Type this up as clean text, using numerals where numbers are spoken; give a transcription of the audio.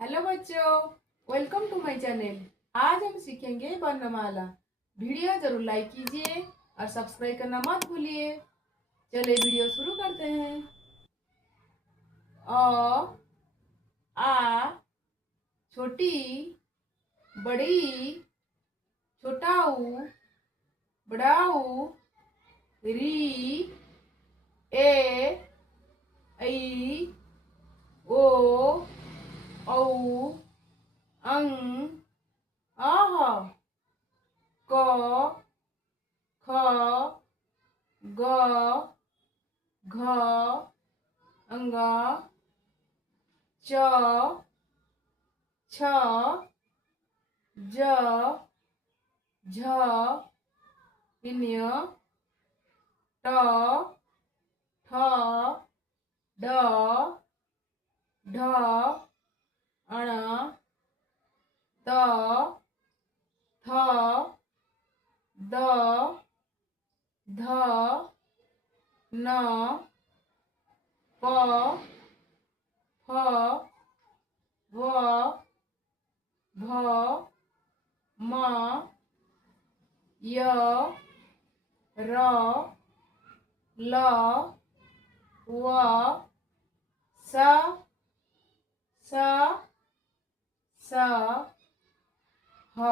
Hello बच्चों, welcome to my channel. आज हम सीखेंगे वर्णमाला। वीडियो जरूर लाइक कीजिए और सब्सक्राइब करना मत भूलिए। चलिए वीडियो शुरू करते हैं। अ, आ, छोटी, बड़ी, छोटा ऊ, बड़ा ऊ, री, ए, ऐ, ओ, औ, अं, आह, क, ख, ग, घ, अंग, च, छ, ज, झ, ञ, ट, ठ, ड, ढ, अण, त, थ, द, ध, न, प, फ, व, भ, म, य, र, ल, व, स, स, ह,